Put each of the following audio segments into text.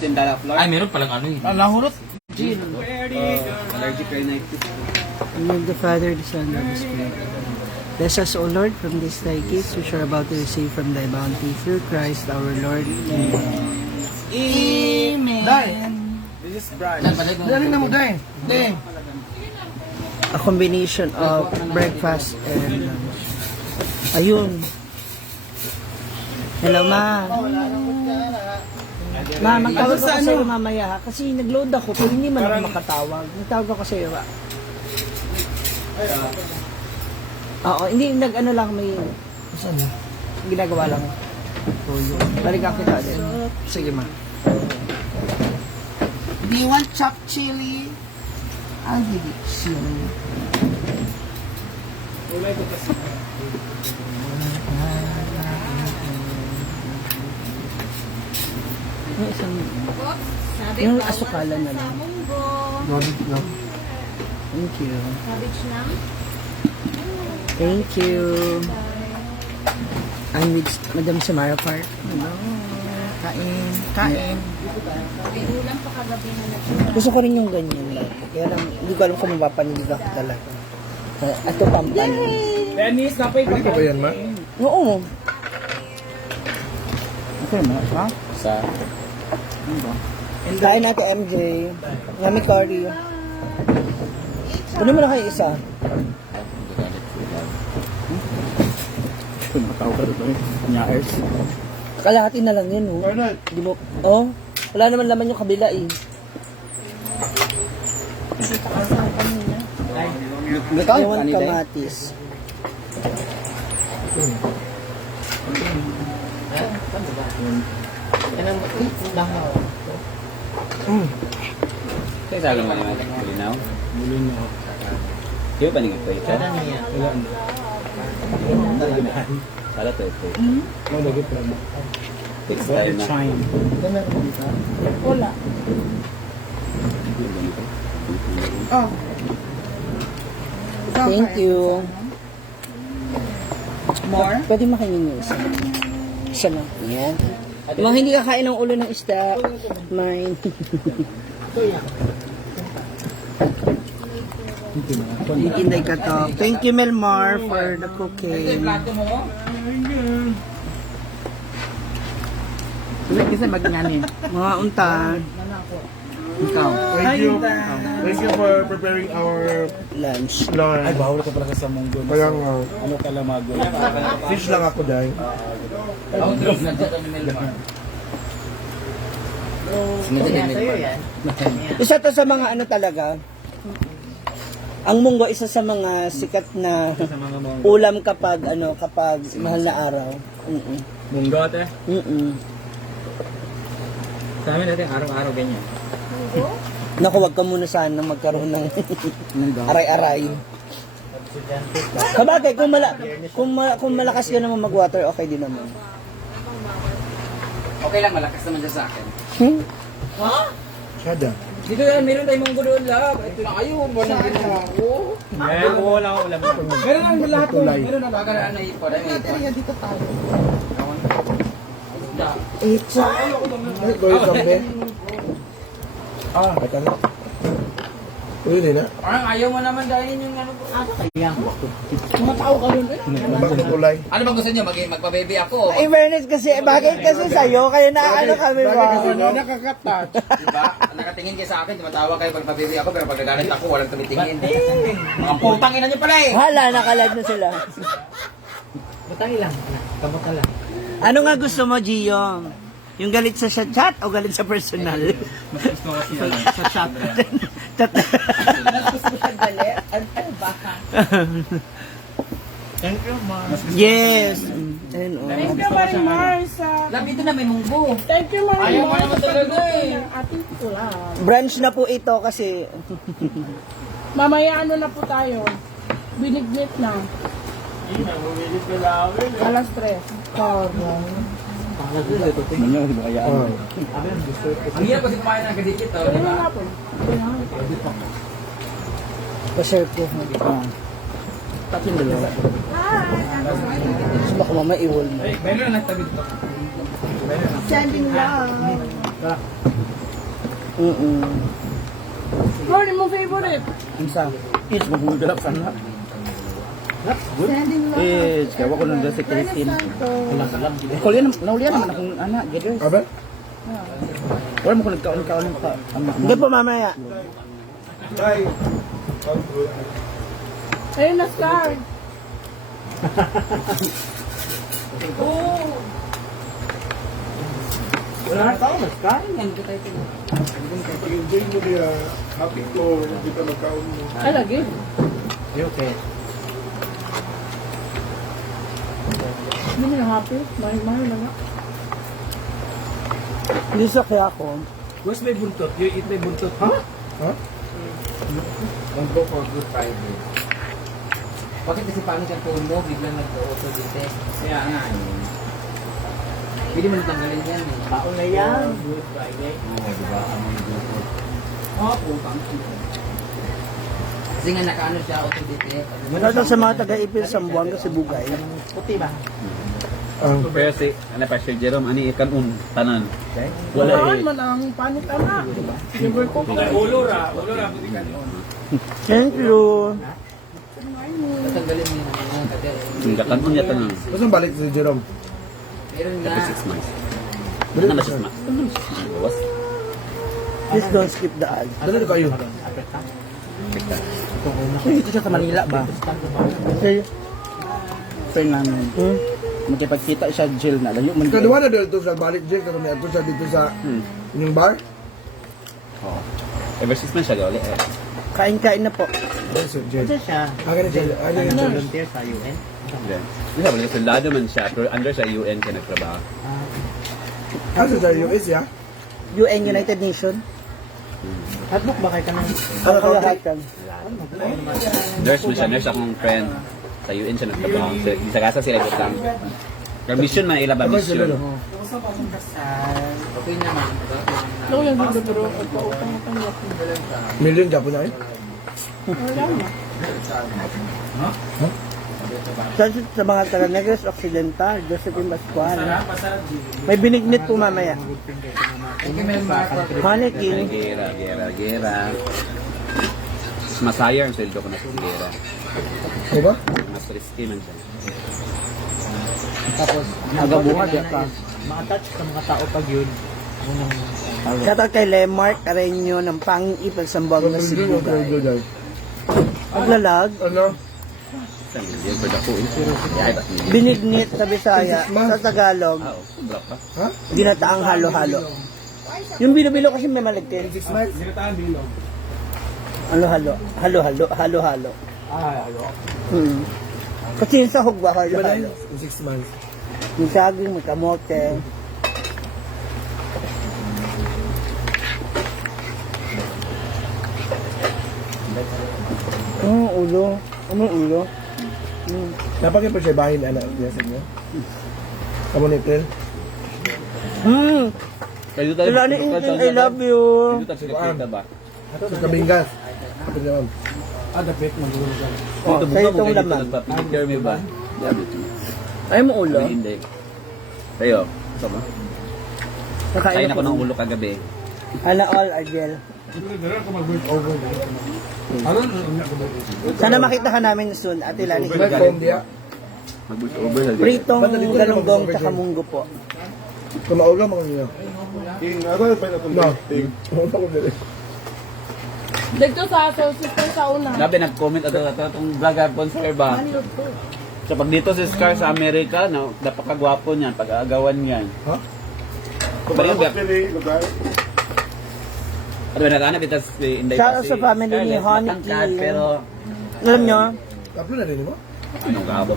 Ay, meron palang ano eh. Nahulot. Allergic rhinitis. In the name of the Father, the Son, and the Spirit. Bless us, O Lord, from these thy gifts which are about to receive from thy bounty through Christ our Lord. Amen. This is brand. Dali na mo, Day. Day. A combination of breakfast and lunch. Ayun. Hello, Ma. Ma, magtawag ako sa'yo mamaya ha. Kasi nag-load ako, pero hindi man ako makatawag. Nagtawag ako sa'yo ha. Oo, hindi, nag-ano lang may... Saan na? Ginagawa lang. Balik ako kita din. Sige, Ma. Do you want chopped chili? I'll give you chili. Yung isang... Yung asukalan na lang. No. Thank you. Cabbage lang. Thank you. I'm with Madam Samara Park. Hello. Kain. May ulam pa kagabi na nag- Gusto ko rin yung ganyan lang. Kaya lang, hindi ko alam kung mapapanigak talaga. Ito pampan. Dennis, napay Pwede ka ba yan, Ma? Oo. Okay, Ma. Ha? Sa... Kain natin MJ. Ngami curry. Kunin mo na kayo isa. Kung matawag ka rin. Nyairs. Kalahati na lang yun, oh. Di mo, oh. Wala naman laman yung kabila, eh. Ewan kamatis. Kaya sa alam mo naman, bulinaw? Bulinaw. Di ba paningin ko ito? Sala to ito. It's time na. Wala. Oh. Thank you. More? Pwede makingin yung isa. Isa lang. Yan. Yung mga hindi kakain ng ulo ng isda, mine. Inday ka to. Thank you, Melmar, for the cooking. Kasi mag-nganin. Mga unta. Ikaw. Thank you. Thank you for preparing our Lunch. lunch. Ay, bawal ka pala sa munggo. Kaya nga, Ano ka lamago? fish lang ako dahil. Isa to sa mga ano talaga. Ang munggo isa sa mga sikat na ulam kapag kapag mahal na araw. Munggo ate? Sa amin natin araw-araw ganyan. Naku, wag ka muna sana magkaroon ng aray-aray. Kabagay, kung malakas ka naman mag-water, okay din naman. Okay lang, malakas naman siya sa akin. Sada. Dito yan, meron tayong munggo doon lang. Ito na kayo, walang ginawa ko. Meron ko wala ko ulam. Meron lang lahat doon. Meron na baka na ipon. Dito tayo. It's Ay, goy kambe. Ito na. Pwede na. Parang ayaw mo naman dahil yung ano ko. Tumatao ka nun eh. Bakit tulay? Ano bang gusto niyo? Magpa-baby ako? in fairness kasi, bakit kasi sa'yo? Kaya naano kami ba? Nakaka-touch. Diba? Nakatingin kayo sa akin, tumatawa kayo pag baby ako, pero pag nagalit ako, walang tumitingin. Mga putang ina niyo pala eh! Hala, nakalad na sila. Butangi lang. Kamuta lang. Ano nga gusto mo, Gio? Yung galit sa chat o galit sa personal? Sa chat. Chat. Thank you, Ma. Yes. Ayun, oh. Thank you very much. Labi ito na may munggo. Thank you, Ma. Ayaw mo naman talaga eh. Ating ulam. Branch na po ito kasi Mamaya ano na po tayo? Binignit na. Alas 3. Ang hirap kasi kumain ng kadikit. Ano nga po? pa-share ko. Tapos dalawa. Gusto baka mama iwol mo. Meron na nagtabi dito. Sending love. Lord, mo favorite. Isa. It's magmudalap sana. Sending love. It's kaya ko nung si Christine. Kulian naman akong anak, geder. Abe? Wala mo ko nagkaon-kaon pa. Hindi po mamaya. Ayun na, Scar. Wala na tao, mas kain yan. Enjoy mo diya. Happy ko. Hindi ka magkaon mo. Ay, lagi. Okay. Hindi na happy. Mahal na nga. Hindi sa kaya ako. Where's may buntot? You eat may buntot, ha? Ha? Don't go for Good Friday. Bakit kasi paano siyang puno, biglang nag-auto dito? Kaya nga, hindi mo natanggalin yan eh. Baon na yan. Good Friday. Oo, diba? Ano yung buntot? Oo, putang. Kasi nga nakaano siya, auto dito. Ito sa mga taga-ipil sa Buanga, sa Bugay. Puti ba? Pero si, ano pa, Sir Jerome, ani ikan tanan. Wala man ang panit na. Liver ko. Ulo ra, puti ka niyo. Thank you. Tatanggalin mo yung kader. Yung kakan niya tanan. Saan balik si Jerome? Meron na. Tapos 6 months. Dali Ano na ba siya. 6 months? Bawas. Please don't skip the ad. Dali na kayo. Dito siya sa Manila ba? Okay. Friend namin. Magkipagkita siya jail na. Layo man. Kaliwa na dito sa balik jail. Kasi may ato siya dito sa inyong bar. Oo. Ever 6 months siya gali. Kain-kain na po. Yes, sir, jail. siya? Aga na jail. Aga na jail. Volunteer sa UN. Then, hindi sa mga soldado man siya, pero under sa UN ka nagtrabaho. Ano sa US, ya? UN United Nation. Hotbook ba kayo ka nang? Ano kaya hatan? Nurse man siya, nurse akong friend. Sa UN siya nagtrabaho. Sa gasa sila butang. Pero mission man ila ba Abay sila, mission? no? Okay naman. Ano yung video pero pagpautang-utang niya. Million ka po na eh. Wala na. Sa mga taga Negros Occidental, Josephine Pascual. May binignit po mamaya. Honey King. Gera. Masaya ang sweldo ko na sa Gera. Ano ba? Mas risky man siya. Tapos, agabuhat ka. Makatouch sa mga tao pag yun. Shoutout kay Lemark Areño ng Panging Ipal Sambang na si Bugay. Paglalag, Ano? Sa million per dako. Yay, ba't million? binignit sa Bisaya, sa Tagalog, Ah, block pa. Ha? ginataang halo-halo. Yung bilo-bilo kasi may maligtin. 6 months? Halo-halo. Kasi yung sahog ba Iba na halo-halo? yun? 6 months. Yung saging, may kamote. Ulo. Ano yung ulo? Napakita pa siya bahin, anak. Yes, niya. Kamu ni April? Kayo tayo. Sila ni Inting, I love you. Kayo tayo sila ba? Sa Kabingas. Kapit naman. Oh, sa itong laman. Nagpa-picture mo ba? Ay mo ulo? Hindi. Kayo, sama? Nakain Kain ako ng ulo kagabi. Ana all, Argel. Sana makita ka namin soon, Ate Lani. May phone dia. Mag-voice over sa Pritong galunggong tsaka munggo po. Kumaulo mga niyo. No. Wala ko dali. Dito sa sister sa una. Grabe, nag-comment ato itong vlogger sponsor ba? So pag dito si Scar sa Amerika, no, napakagwapo niyan, pag-aagawan niyan. Ha? Kung ba yung ano ba naghanap ito si Inday Shout out sa family ni Honey King. Pero Alam nyo, Upload na rin mo? anong kahapon?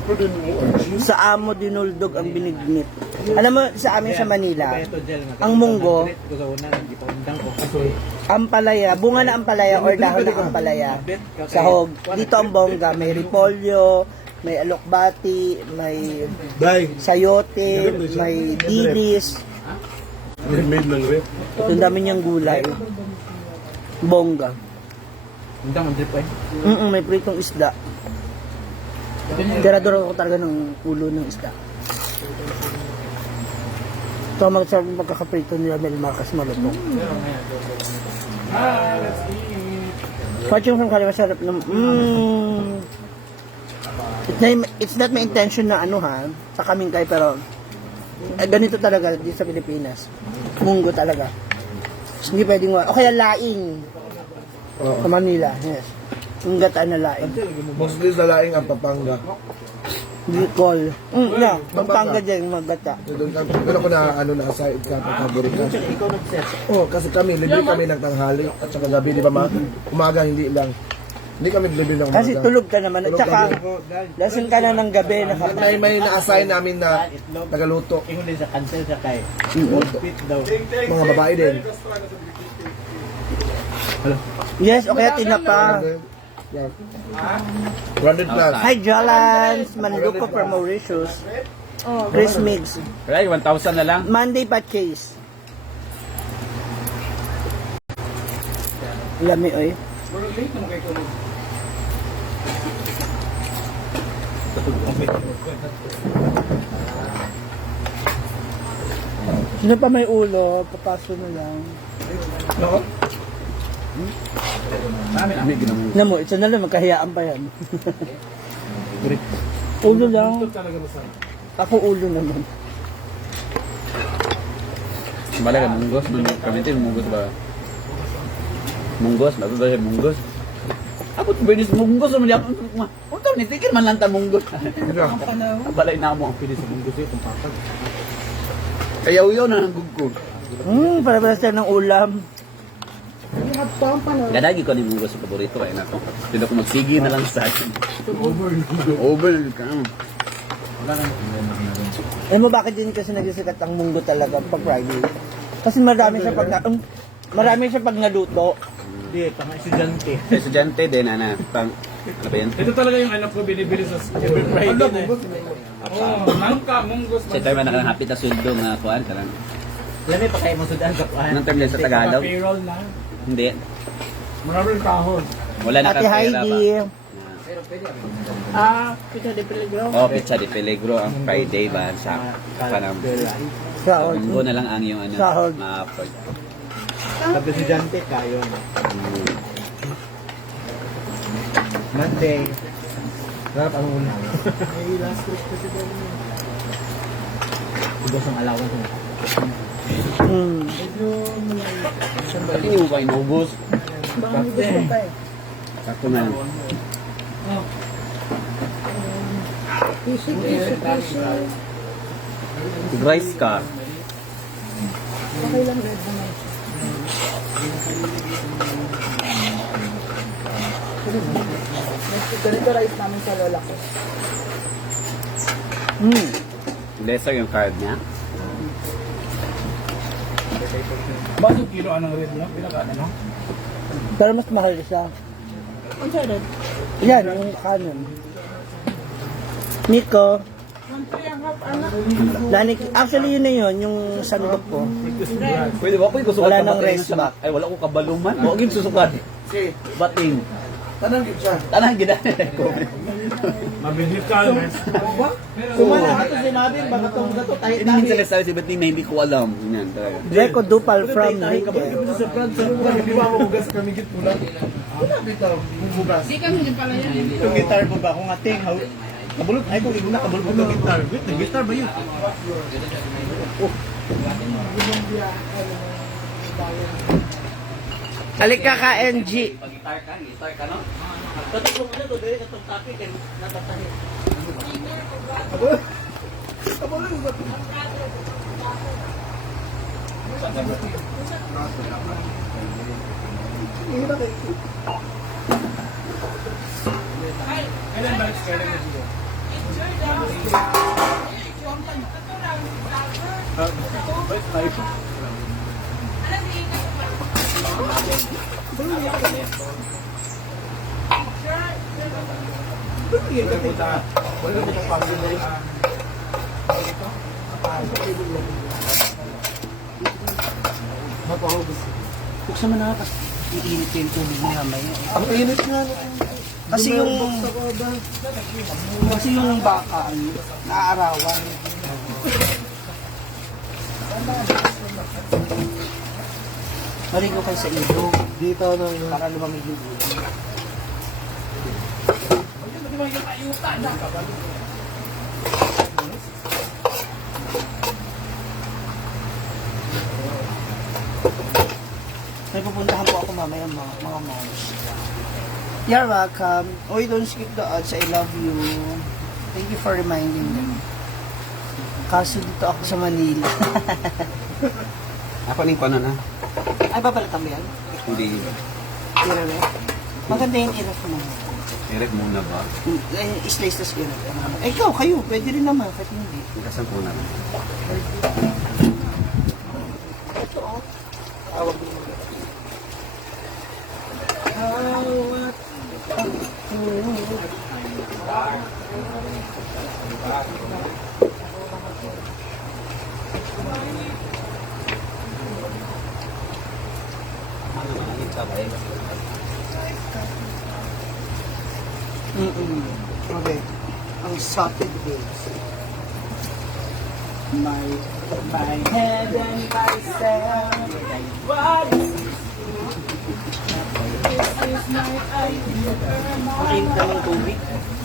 sa amo dinuldog ang binignit. Alam mo, sa amin sa Manila, ang munggo, ampalaya, bunga na ampalaya or dahon na ampalaya, sahog. Dito ang bongga, may repolyo, may alokbati, may Dai. sayote, may dilis. Made lang rin. Ito ang dami niyang gulay. Bongga. May pritong isda. Tirador ako talaga ng ulo ng isda. So, mag-sarap yung pagkakaprito nila Mel Marcos malutong. Watching from Kali, masarap ng... It's not my intention na ano ha, sa kamingkay, pero ganito talaga dito sa Pilipinas. Munggo talaga. Hindi pwedeng o kaya laing. Sa Manila, yes. Yung gataan na laing. Mostly sa laing ang Pampanga. Bicol. Yeah, Pampanga din, mga gata. Pero ako na ano na aside ka paborito. Oh, kasi kami libre kami ng tanghali at saka gabi di ba ma? Umaga hindi lang. Hindi kami libre ng umaga. Kasi tulog ka naman. At Tulog saka, kami. lasing ka na ng gabi. May na-assign namin na tagaluto. Mga babae din. Yes, o kaya tinapa. Yeah. 100 plus. Hi, Jalans. Manluco from Mauritius. Chris Miggs. Right, 1,000 na lang. Monday pa case. Lami, oy. Sino pa may ulo, papaso na lang. Na mo, isa na lang, magkahiyaan pa yan. Ulo lang. Ako ulo naman. Bala ka, munggos. Kami ito, munggos ba? Munggos, bago ba munggos? Ako, binis munggos. Huwag kami, nitigil man lang ta munggos. Balay na mo ang pinis sa munggos yun. Ayaw yun na nanggug ko. Para siya ng ulam. Gadagi ko ni munggos sa paborito. Kaya na ko. Hindi ko magsigi na lang sa akin. Over ka. Alam mo bakit din kasi nagsisikat ang munggo talaga pag Friday? Kasi marami siya pag naluto. Hindi, pang estudyante. Estudyante din, ana. Ano ba yan? Ito talaga yung anak ko binibili sa every Friday na. Nangka, munggos. Sa tayo man nakalangapit na suldo nga kuhaan ka lang. Lami pa kayo masudan sa kuhan. Anong term din sa Tagalog? Payroll na. Hindi. Maraming kahon. Wala na Ate kang pera Heidi. ba? Pita de Peligro. Oh, Pizza de Peligro ang Friday ba sa panam. Sahod. Munggo na lang ang yung ano, Sahod. ma-afford. Sa estudyante kayo. Monday. Sarap ang una. Ubos ang alawan mo. Pati yung ba inubos? eh. Sakto na. Rice ka. Ganito rice namin sa lola ko. Lesser yung card niya. Bakit kilo anong red na? Pinaka ano? Pero mas mahal siya. Ang sarap. Yan, yung kanon. Nico, 1.3 ang half anak. actually yun na yun, yung sandok ko. Pwede ba? Pwede ko sukat Wala ka nang bating rest sa back. Ay, wala ko kabaluman. Huwag yung susukat. Bating. Tanang gid siya. Tanang gina. Mabilis ka, mas. Kumana ka to sinabi, baka itong gato tayo Hindi minsan nagsabi si Bating na hindi ko alam. Yan, talaga. Greco Dupal from Rique. Sa France, di ba ako hugas kami gid pula? Wala bitaw, bugas. Di kami din pala yan. Yung guitar mo ba? Kung ating, kabulot. Ay, kung iguna, kabulot ng guitar. Wait, guitar ba yun? Halika ka, NG. Gitar ka, no? Buksan mo na kasi iinit yung tubig niya may. Ang init nga. Kasi yung baka, naaarawan. Maligo kayo sa ilog. Dito na. Para lumamig yung ilog. May pupuntahan po ako mamaya mga moms. You're welcome. Oy, don't skip the odds. I love you. Thank you for reminding me. Kaso dito ako sa Manila. Ako ning kono na. Ay, papalitan mo yan? Hindi. Irere. Maganda yung iref mo. Direct muna ba? Slice tas iref. Ikaw, kayo. Pwede rin naman. Kahit hindi. Ikasan po na. Tawag mo. Okay. Ang salted days. My head and myself. What is Makinig naman tubig.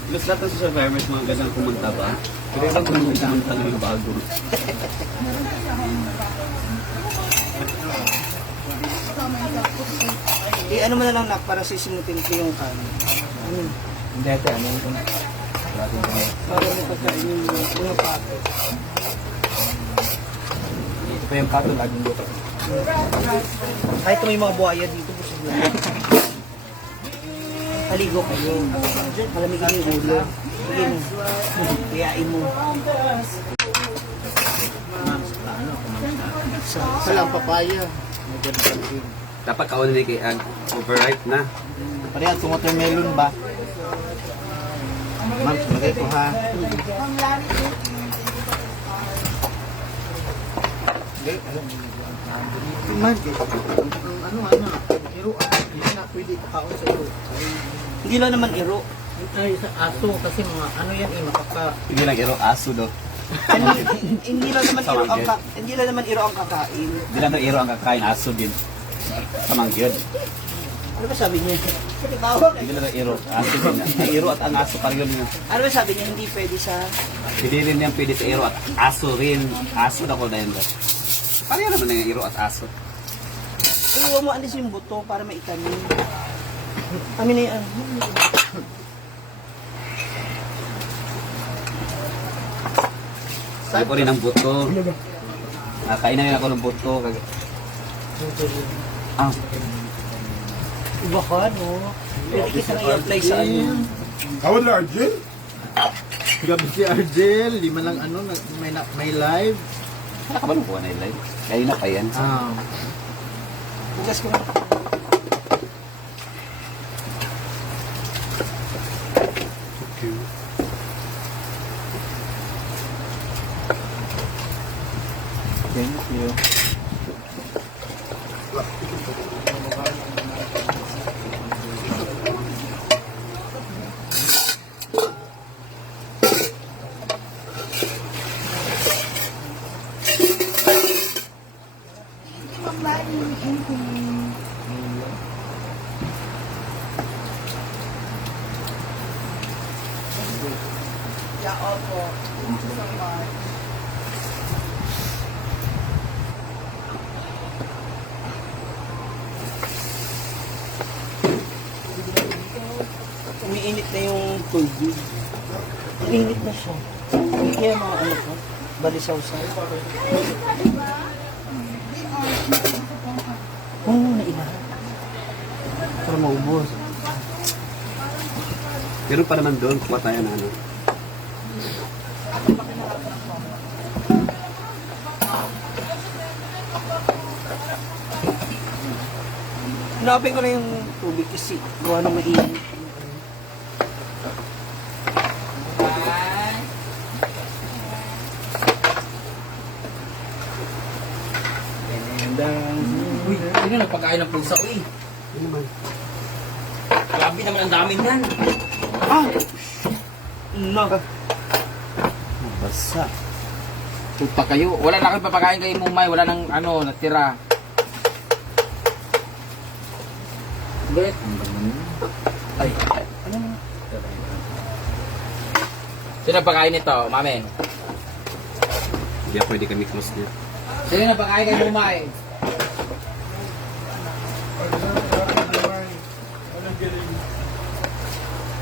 Mas lahat ng social farmers mga ganang kumunta ba? Pero lang kumunta na yung bago. Ano mo na lang nak para sisimutin ko yung kanin. Hindi ate, ano ito na? Para may pagkain yung pato. Ito pa yung pato, laging buto. Kahit may mga buhaya dito, busog na. Haligo kayo. Malamigin yung ulo. Sige na. Kayain mo. Walang papaya. Dapat kaon ni kay overripe na. Parehas kung watermelon ba? Ma'am, lagay ko ha. Hindi lang naman iro. Ay, sa aso, kasi mga ano yan makaka... Hindi lang iro aso do. Hindi lang naman iro ang hindi lang naman iro ang kakain. Hindi lang iro ang kakain aso din. Samang gyud. Ano ba sabi niya? Hindi lang iro aso din. Ang iro at ang aso pareho niya. Ano ba sabi niya? Hindi pwede sa... Hindi rin yan pwede sa iro at aso rin. Aso na ko na yun. Pareho naman yung iro at aso. Iwan mo alis yung buto para maitamin. Amin na yan. Sabi ko rin ang buto. Kain na rin ako ng buto. Ah, Iba ka, no? Pwede kita na i-apply sa ano. Tawad na, Arjel? Gabi si Argel, di man lang ano, may live. wala ka ba nung kuha na yung live? Kayo na pa yan. Bukas ko na. Thank you. Umiinit na yung tubig. Umiinit na siya. Kaya mga ano ko, balisaw-saw. Oo, nailan. Para maubos. Meron pa naman doon, kuha tayo na ano. Hinapin ko na yung tubig kasi gawa na mainit. Uy, hindi na nagpagkain ng pusa, uy. Grabe naman ang dami niyan. Ah! No. Basa. Puta kayo. Wala na kayo papakain kay Mumay. Wala nang ano, natira. Ulit. Ay. Sino pakain nito, mami? Hindi pwede kami close niya. Sino na pakain kay Mumay?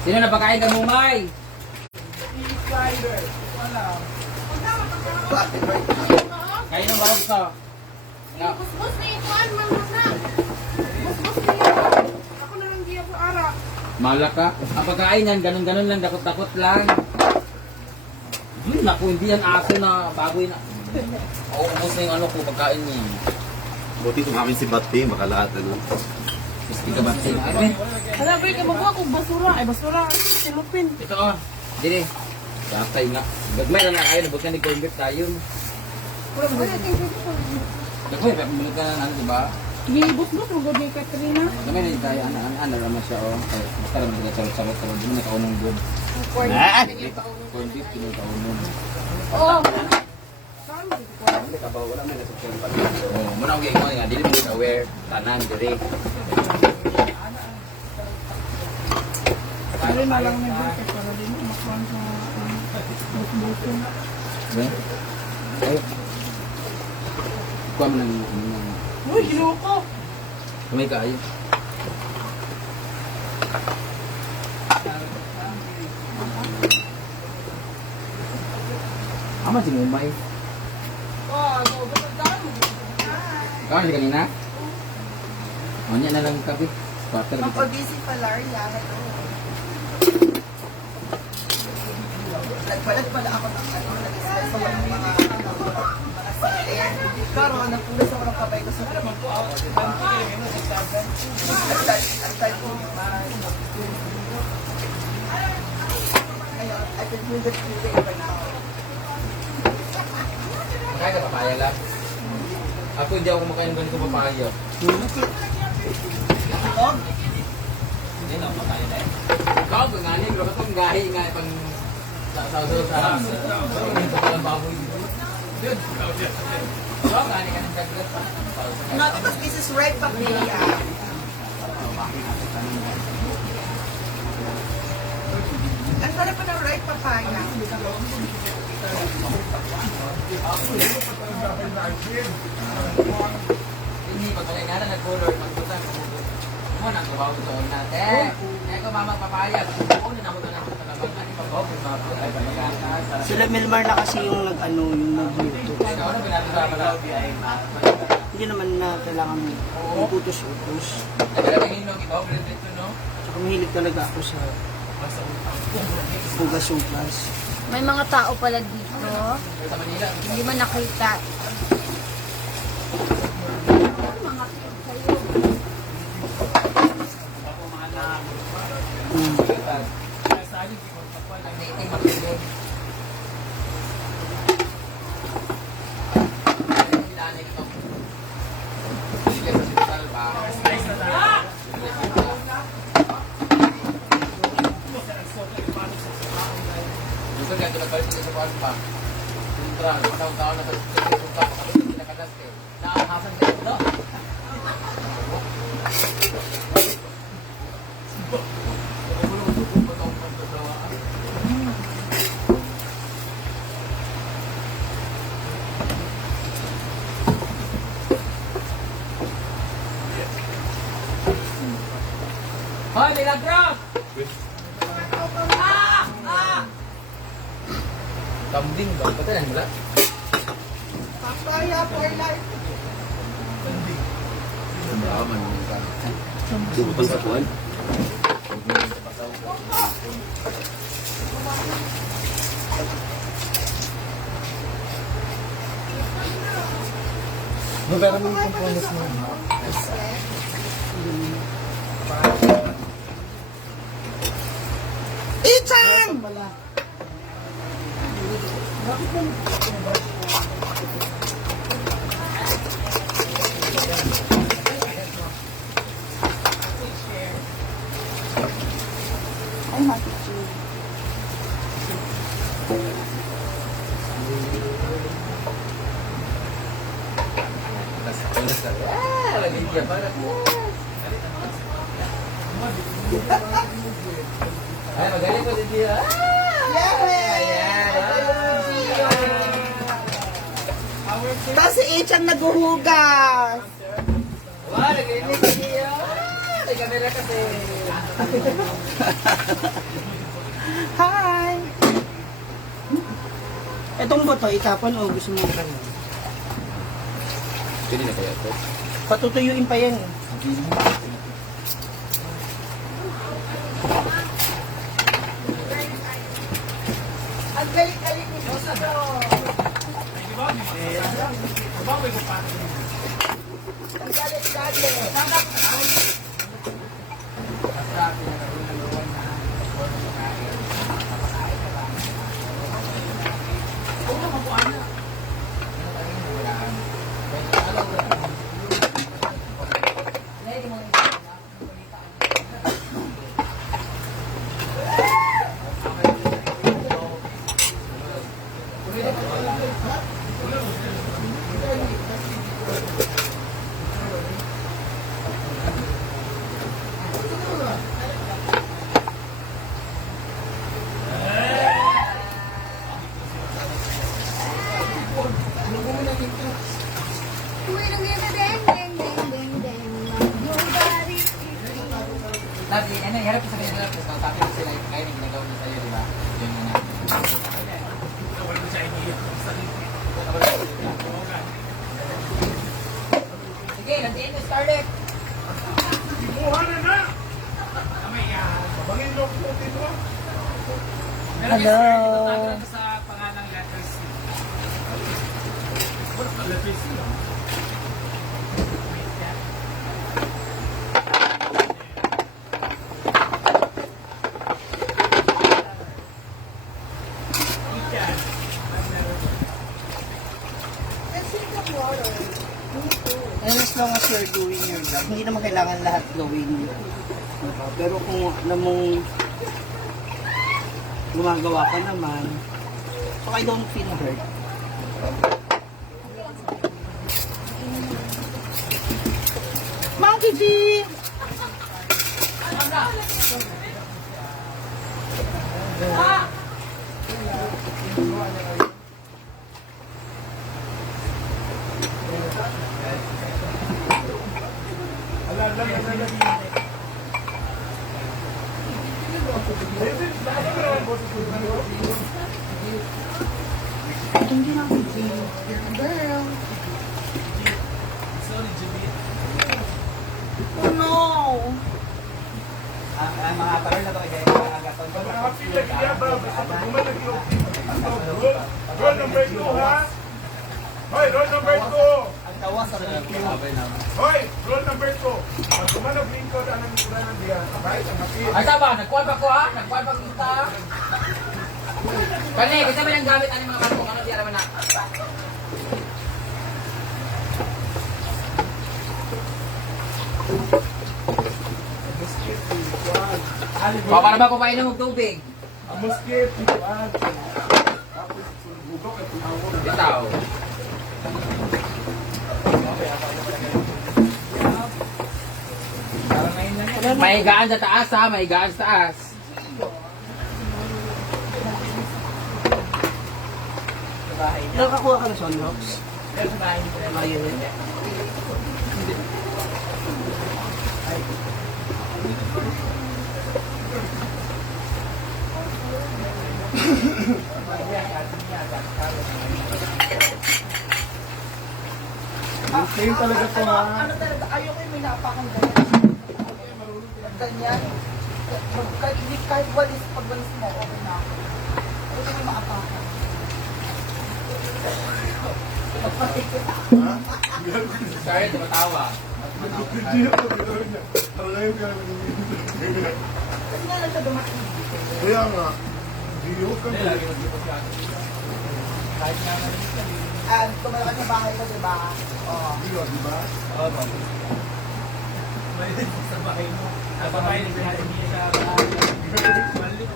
Sino na pakain kay Mumay? Kayo ng bahog to. No. Bus ni Juan, mamana. Bus ni. Ako na lang di ako ara. Malak ka. Ang pagkain yan, ganun-ganun lang, dakot-dakot lang. Naku, hindi yan aso na bagoy na. Oo, ubos na yung ano ko, pagkain niya. Buti tumakin si Bati, makalahat ano. Gusto ka ba? Ay, Hala, ba ka magawa kung basura. Ay, basura. Silupin. ito oh. Dili. Tatay nga. Gagmay na nga kayo, nabot ka ni-convert tayo. Naku, pabalik ka na ano, diba? Gibus-bus, magod ni Katrina. Naman na tayo, ano naman siya, oh. Basta naman nila sarot-sarot, hindi mo nakaunong good. Corn beef, kinakaunong. Oo. Hindi ka ba, wala may nasasyan pa. Oo, muna ako gayon nga, dili mo din aware, tanan, diri. Pwede na lang may buke para din makuha sa bus-buso. Okay? Ay. Kuha mo ng ano. Uy, ginoko! Kamay ka, ayun. Ama si Mumay. Kawan siya kanina? Manya na lang kape. Quarter dito. Busy pala, yara to. Nagpalag pala ako ng ano, nag-stress ako ng mga sale. Karoon, nagpulis ako ng kabay ko sa mga At ko Ngayon, I can move it through the right now. Kaya ka papaya lang? Ako hindi ako kumakain ganito papaya. Hindi na, papaya na eh. Ikaw, panganin, pero itong gahi nga, pang sa ito palang baboy dito. Yun. Ikaw, gani ka ng gagawin pa. No, because this is red papaya. Ang sarap pa ng red papaya. Hindi, pag malay nga na nag-color, magbutan, mo na, kabaw ito natin. Eh, kung mama papaya, kung na mo na sa labang, ano pa ba, kung ay pagkakata. Sila Milmar na kasi yung nag-ano, yung nag-luto. Ikaw na pinatuwa pala. Hindi naman na kailangan iputos-utos. Ay, talagang hinog, iba, dito, no? Tsaka mahilig talaga ako sa hugas-hugas. May mga tao pala dito. Sa Manila. Hindi man nakita. Hoy, Milagros! Kambing ba? Patayan mo lang. Papaya for life. Aman mo ka. Dubutan sa kuwan. No, pero may components mo. Ichang! Ay, magaling ko si Gio. Tapos si H ang naguhugas. Wow, nag-inig si Gio. May camera kasi. Hi! Itong boto, itapon o gusto mo ganun? Pwede na kaya ito? Patutuyuin pa yan eh. Ang galing-galing ni Boss. Ang galing-galing. Dati, ano, harap ko sa kanila. Tapos ko sila yung kaya na ginagawa niya sa'yo, di ba? Yung mga... Sige, nandiyan na started. Hello! Sa pangalang letters C. And as long as you're doing your job, hindi naman kailangan lahat gawin. Pero kung alam mong gumagawa ka naman, so I don't feel hurt. Monkey G! Girl. Oh no! Mga parol na ito kaya yung agaton. Roll number 2, ha? Hoy, roll number 2! Ang tawa sa rin. Hoy, roll number 2. Pag tumanap lingkod, anong nila ng diyan? Right? Ang hapit. Ay, tama. Nagkuhan pa ko ha. Nagkuhan pa kita. Kani, kasi may nang gamit ano mga kartong. Ano di araman na? Para ba kumain ng tubig? Ang muskit, ituan. Bitaw. Mahigaan sa taas ha. Mahigaan sa taas. Nakakuha ka na sunrox? Ayun. Same talaga to, ha? Ano talaga, ayoko yung may napakang ganyan. Ganyan. Kahit walis, pag walis mo, okay na ako. Ayoko yung maapakan. Sorry, tumatawa. Kasi nga lang siya dumating. Kaya nga, diyo ka na. Tumalakad sa bahay ko, di ba? Oo. Diyo, di ba? Sa bahay mo. Sa bahay ni hindi siya mali.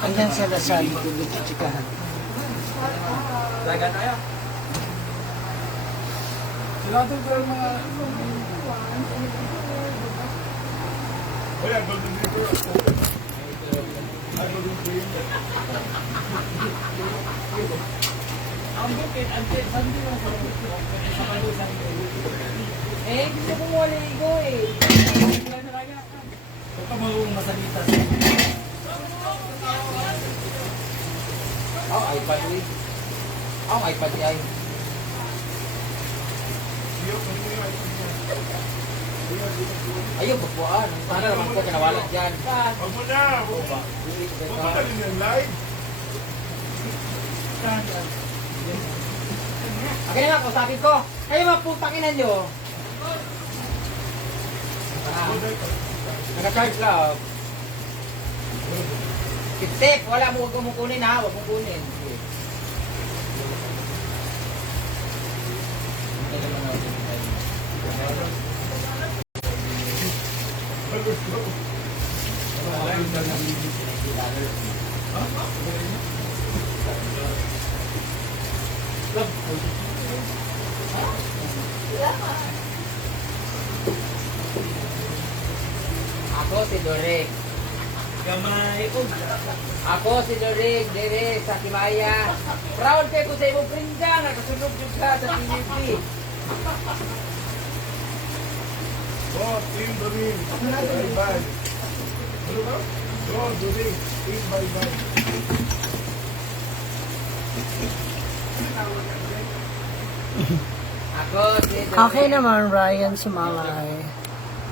Hanggang sa Lasal, chikahan. Laga tayo. Sigurado ko yung mga... Oya, Golden River. Golden River. Ang bukid, antes, sandi yung sa kalusan. Eh, gusto kong waligo eh. Huwag ka marunong masalita. Oh, iPad eh. Oh, iPad ay. Ayun, pagpuan. Sana naman ko kinawalan dyan. Huwag mo na! Huwag mo na rin yung live. Akin na, kausapin ko. Kayo mga putang ina nyo. Naka-charge lang. Tip, wala mo, huwag mong kunin ha. Huwag mong kunin. Ako si Dorek. Gamay. Ako si Dorek, dire sa Kimaya. Proud kayo ko sa imong prinda. Nakasunod yung ka sa PVP. Oh, Team Dorin. Bye-bye. Ano ba? Oh, Dorin. Team bye-bye. Ako si Dorek. Okay naman, Ryan Sumalay.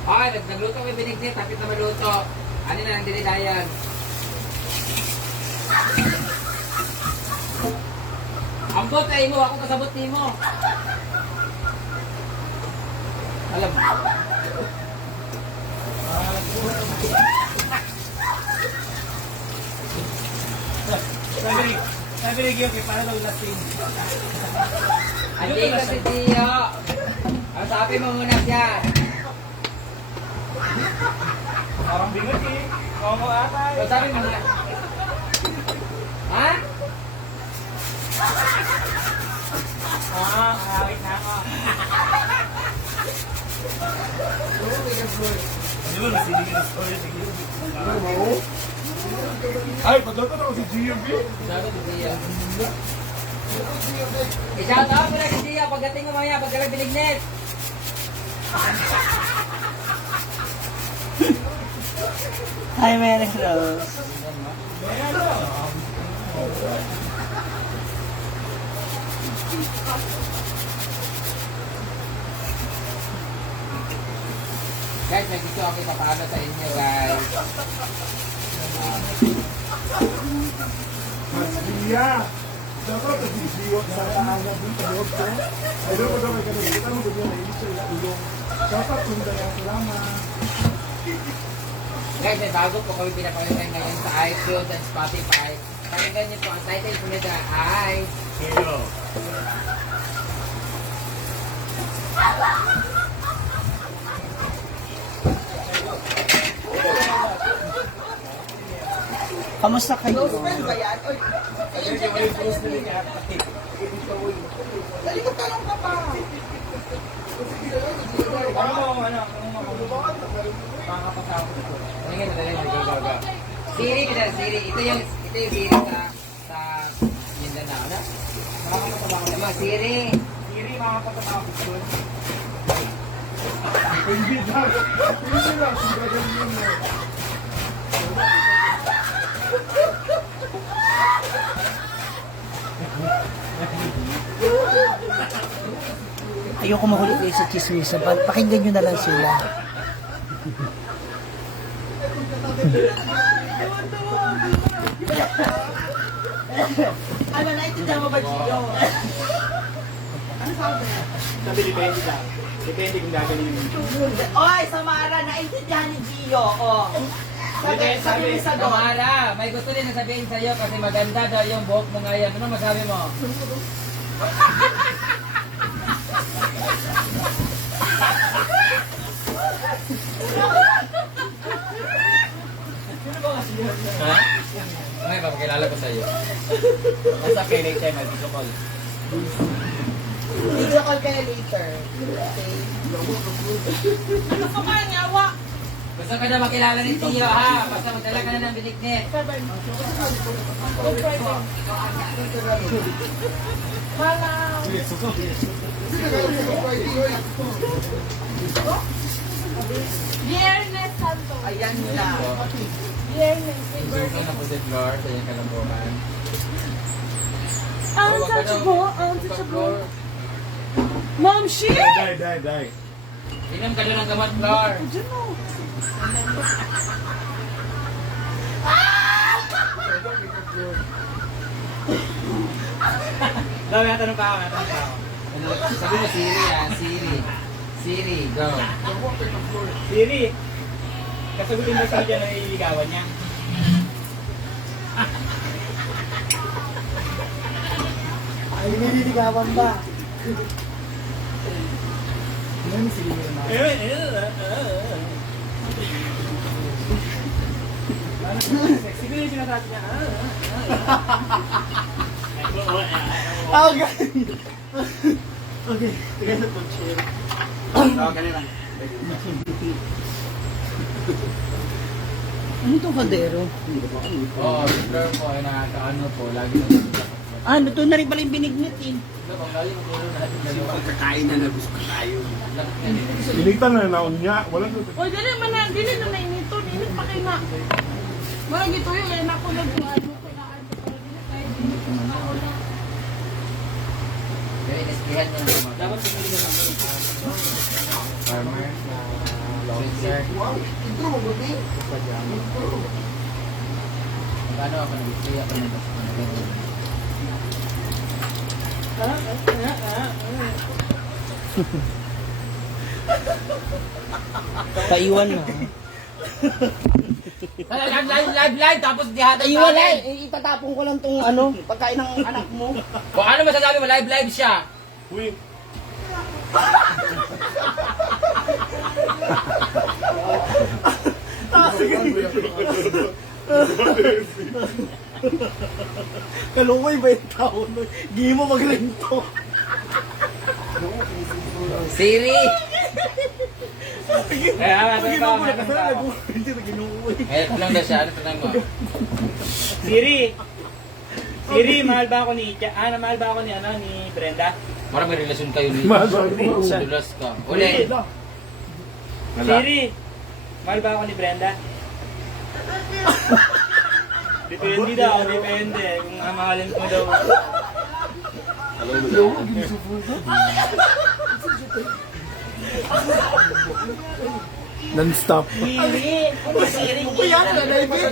Okay, nagluto kami binignit. Tapit na maluto. Ano na ang dinidayan? Ambot ay mo. Ako kasabot ni mo. Alam mo. Sabi ni Gio, para daw lasing. Andito si Tio. Ang sabi mo muna siya. Parang bingot eh. Oo, atay. Ang sabi mo na. Ha? Kahit na ako. Di ba, nasiligin ang story ni Gio? Ay, pagdato na ako si GMB. Sabi si Tio. I-shout out mo na si Tio. Pagdating mo maya, pagkalag binignit. Hi, Mary Rose. Guys, may gusto ako ipapalo sa inyo, guys. Yeah. Dapat kasi siwak sa tahanan dito. Ay, dapat daw may ganun. Kita mo ganyan na ilis sila ulong. Dapat kunda yan. Salamat. Guys, may bago po kami pinapakita ngayon sa iTunes at Spotify. Pakinggan niyo po ang title po nito ay Gio. Kamusta kayo? Close friend ba yan? Oy, ayun dyan yan sa'yo. Dali ka talong ka pa. Siri, kita Siri. Ito yung Siri sa Mindanao na. Nakakapagpapakot naman, Siri. Siri, makakapagpapakot doon. Hindi lang. Hindi lang. Hindi lang. Ayoko mahuli kayo sa chismis. Pakinggan nyo na lang sila. Ano, naintindihan mo ba, Gio? Ano sabi? Sabi, depende lang. Depende kung gagawin mo. Oy, Samara, naintindihan ni Gio. Oh. Sabi mo sa doon. Kamara, may gusto din na sabihin sa'yo kasi maganda daw yung buhok mo ngayon. Ano masabi mo? Ha? Mamaya papakilala ko sa'yo. Basta kay later na video call. Video call kayo later. Okay? Ano ka nyawa? Gusto ka na makilala ni Tio ha? Basta magdala ka na ng binignit. Viernes Santo. Ayan na. Viernes. Gusto na po si Flor sa iyong kalambuhan. Untouchable. Mom, shit! Die. Inom ka doon ng gamot, Flor. Daw, may tanong pa ako. Sabi mo Siri ah, Siri. Siri, go. Siri, kasagutin mo sa dyan na nililigawan niya. Ay, nililigawan ba? Sexy ko yung sinasabi niya. Okay. Okay, sige na po, chill. Okay lang. Ano itong kaldero? Oh, si Flor po ay nakakaano po. Lagi na Ah, luto na rin pala yung binignit eh. Ang galing mo po natin dalawa. Kakain na gusto ko tayo. Ilitan na naon niya. Wala na. Oy, dili man na, dili na nainito, dili pa kay na. Wala gito yun, kaya nako nagkuhan mo, kailangan ko para dili tayo dili ko na. Kaya inispihan niya ng mga Dapat sumili ka lang. farmer na lawyer. Magkano ako nag-stay ako nito? Paiwan na. Live! Tapos dihata Paiwan na eh. Itatapon ko lang tong ano, pagkain ng anak mo. Kung ano masasabi mo, live siya. Uy. Kalungay ba yung tao nun? Di mo magrento. Siri! Kaya, Ginawa mo na kasi nag-uwi na ginuwi. Eh, tanong na siya. Ano tanong mo? Siri, mahal ba ako ni mahal ba ako ni Brenda? Marami relasyon kayo ni Dulas ka. Uli! Siri, mahal ba ako ni Brenda? Depende daw, depende. Kung mamahalin ko daw. Non-stop. Siri! Siri! Kuya na, David. Ayun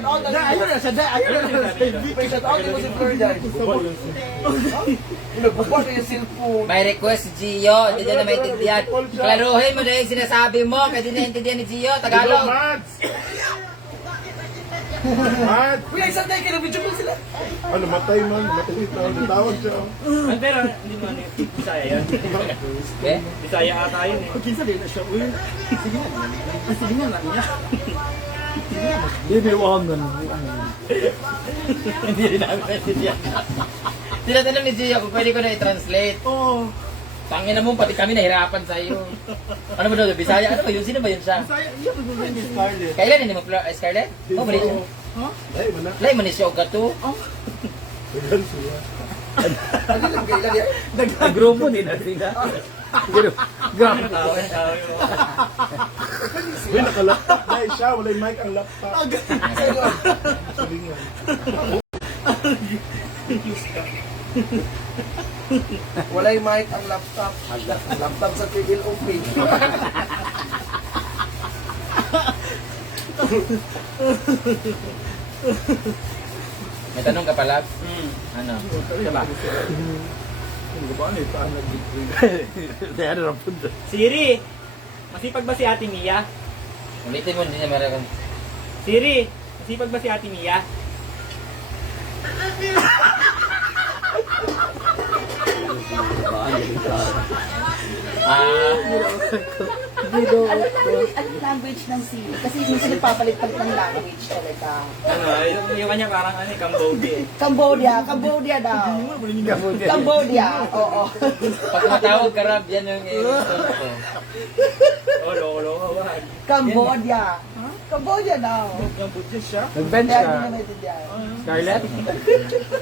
na siya, ayun na siya, David. May request si Gio. Hindi niya na maintindihan. Klaruhin mo na yung sinasabi mo. Kaya di naintindihan ni Gio. Tagalog. Mads! Kuya, isang tayo kinabidyo ko sila. Ano, matay man. Matay ito. Natawag siya. Pero hindi mo ano, Bisaya yan. Eh? Bisaya ata yun eh. Kinsa din na siya, uy. Sige na. Sige na lang niya. Hindi, wag na. Hindi rin namin naintindihan. Tinatanong ni Gio kung pwede ko na i-translate. Oo. Tangina mo, pati kami nahirapan sa iyo. Ano ba daw, Bisaya? Ano ba yun? Sino ba yun siya? Saya, iya ko ba ni Scarlett? Kailan hindi mo Scarlett? Oh, mali siya. Ha? Ay, wala. Lai man ni siya o gato. Tagal siya. Nag-grupo din na sila. Grabe. Tao yun. Uy, nakalaptop. Dahil siya, wala yung mic ang laptop. Salingan. Wala yung mic ang laptop. Ang laptop sa tigil open. May tanong ka pala? Ano? Diba? Ano na punta? Siri! Masipag ba si Ate Mia? Ulitin mo, hindi niya meron. Siri! Masipag ba si Ate Mia? Ah, Anong language ng Siri? Kasi minsan nagpapalit-palit ng language talaga. Yung kanya parang Cambodia eh. Cambodia daw. Cambodia, oo. Pag tumatawag ka, Rab, yan yung install ko. Oh, loko-loko, wag. Cambodia. Cambodia daw. Yung budget siya. Nag-bench Kaya ka, hindi na maintindihan. Scarlett?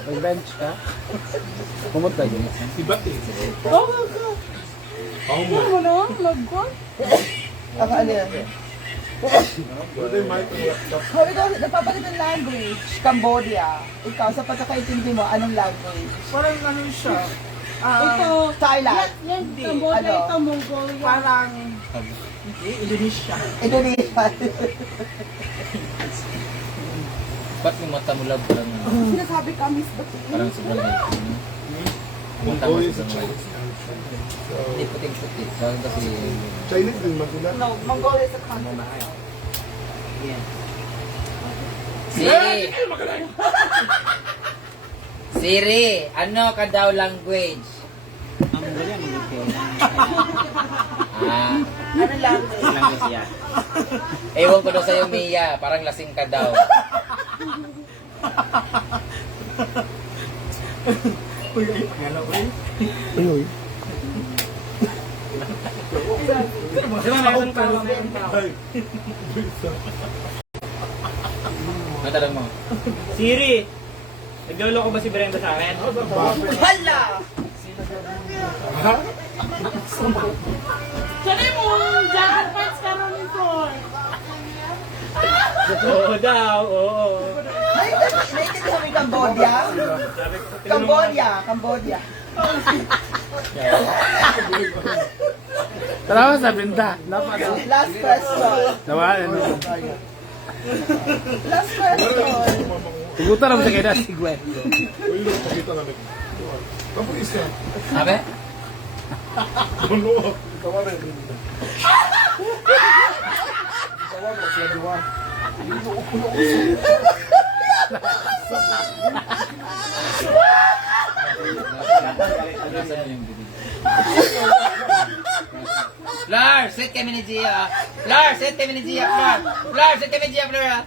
Nag-bench ka? Pumunta dyan. Ano na? Lagkot? Ako ano yan? Sabi ko, nagpapalit ng language. Cambodia. Ikaw, sa pagkakaintindi mo, anong language? Parang ano siya. Ito, Thailand. Yan, Cambodia, Ano? ito, Mongolia. Parang Indonesia. Indonesia. Ba't yung mata mo, Lab, parang, Sinasabi ka, Miss Batik. parang sobrang light? Pumunta mo sa sobrang light. Hindi puting-puti. Bakit kasi... Chinese din man sila. No, Mongolia is a country. Siri! Siri, ano ka daw language? Ah, Ano language? Language yan. ewan ko daw sa'yo, Mia. Parang lasing ka daw. Uy. Di ba meron tao? Ano tanong mo? Siri! Nagloloko ba si Brenda sa akin? Hala! Sabi mo, jacket parts ka rin ito. Oo daw, oo. Naintindihan mo yung Cambodia? Cambodia. Tara sa binta. Last question. Tawa, ano? Last question. Tugutan naman sa kaya si Gwen. Uy, pakita na nag. Kapo isa. Sabi? Ano? Kawa na yun. Kawa na sila diwa. Flor, sit kami ni Gia. Flor, sit kami ni Gia, Flor. Flor, sit kami ni Gia, Flor. ah.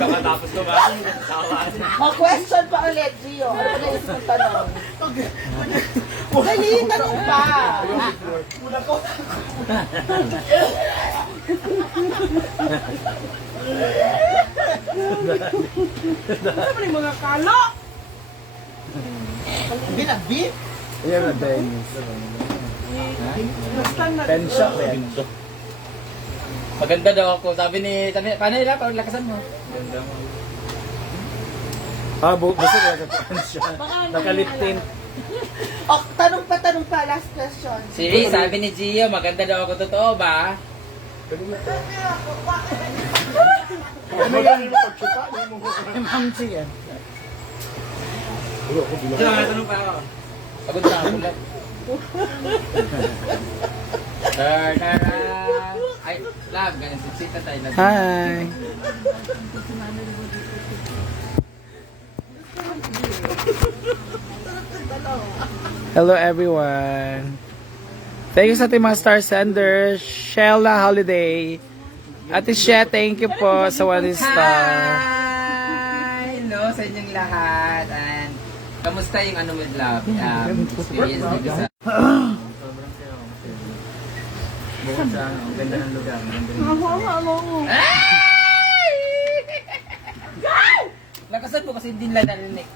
Kakatapos ko ba? Tawa. Question pa ulit, Gio. Ano pa naisip mong tanong? Dali, tanong pa. Ano ba yung mga kalo? Binabit? Ayan na, Dennis. Basta na. Pensya ko yan. Maganda daw ako. Sabi ni, paano nila? Parang lakasan mo. Ah, basta ko yan. Pensya. Nakaliptin. O, tanong pa. Last question. Siri, sabi ni Gio, maganda daw ako. Totoo ba? Ano yan? Mamsi yan. Tanong pa ako. Pagod na ako. Lab. Tara. Ay, Lab, ganyan. Sita tayo. Lab. Hi. Hello everyone. Thank you sa ating mga star senders. Sheila Holiday. Ate She, thank you po sa 1 star. Hi! Hello sa inyong lahat. And kamusta yung ano with Lab? Experience dito sa... Bukod sa ano, ganda ng lugar. Ay! Lakasan po kasi hindi nila narinig.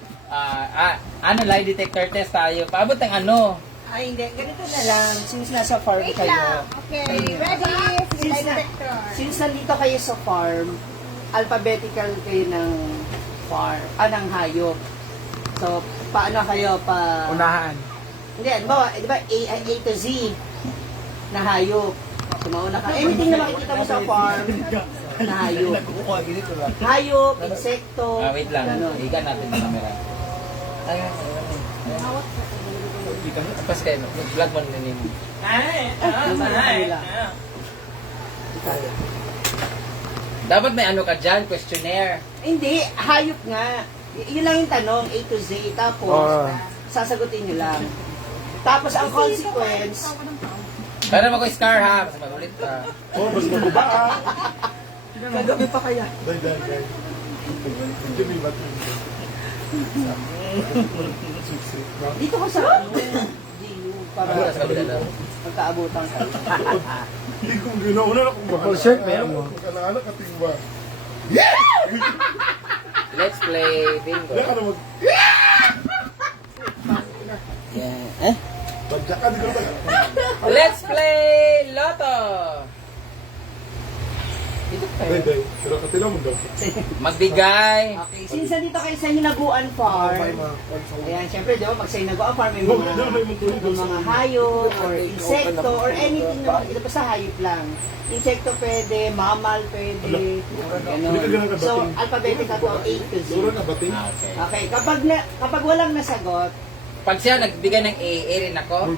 Ano, lie detector test tayo. Paabot ng ano? Ay, hindi. Ganito na lang. Since nasa farm kayo. Okay, ready? Since nandito kayo sa farm, alphabetical kayo ng farm, ng hayop. So, paano kayo pa... Unahan. Hindi, di ba A to Z na hayop. So, mauna ka. Anything na makikita mo sa farm na hayop. Hayop, insekto, Wait lang. ganon. Higa natin sa camera. Ayun. Tapos kayo, vlog mo na nimo. Ay! Dapat may ano ka dyan, questionnaire. Hindi, hayop nga. Yun lang yung tanong, A to Z. Tapos, sasagutin nyo lang. Tapos, ang consequence, Pero mag-scar ha, kasi magulit ka. Oh, mas maguba ah. kagabi pa kaya. Dito ka sa ano, GU, para Sa kabila daw. magkaabutan ka. Hindi ko ginauna na kung bahala. shirt, meron mo. Kailangan ka tingba. Let's play bingo. Wala ka na mag... Yeah. Eh? Badya ka, di ko na Let's play Lotto! Day. Pero katila mo daw. Magbigay. Okay, since nandito kayo sa Hinaguan Farm, ayan, syempre, di ba, pag sa Hinaguan Farm, may mga hayop, or insekto, or anything na basta hayop lang. Insekto pwede, mammal pwede, ganun. So, alphabetical to A to Z. Sura na bating. Okay. Okay, kapag walang nasagot, Pag siya nagbigay ng A rin ako.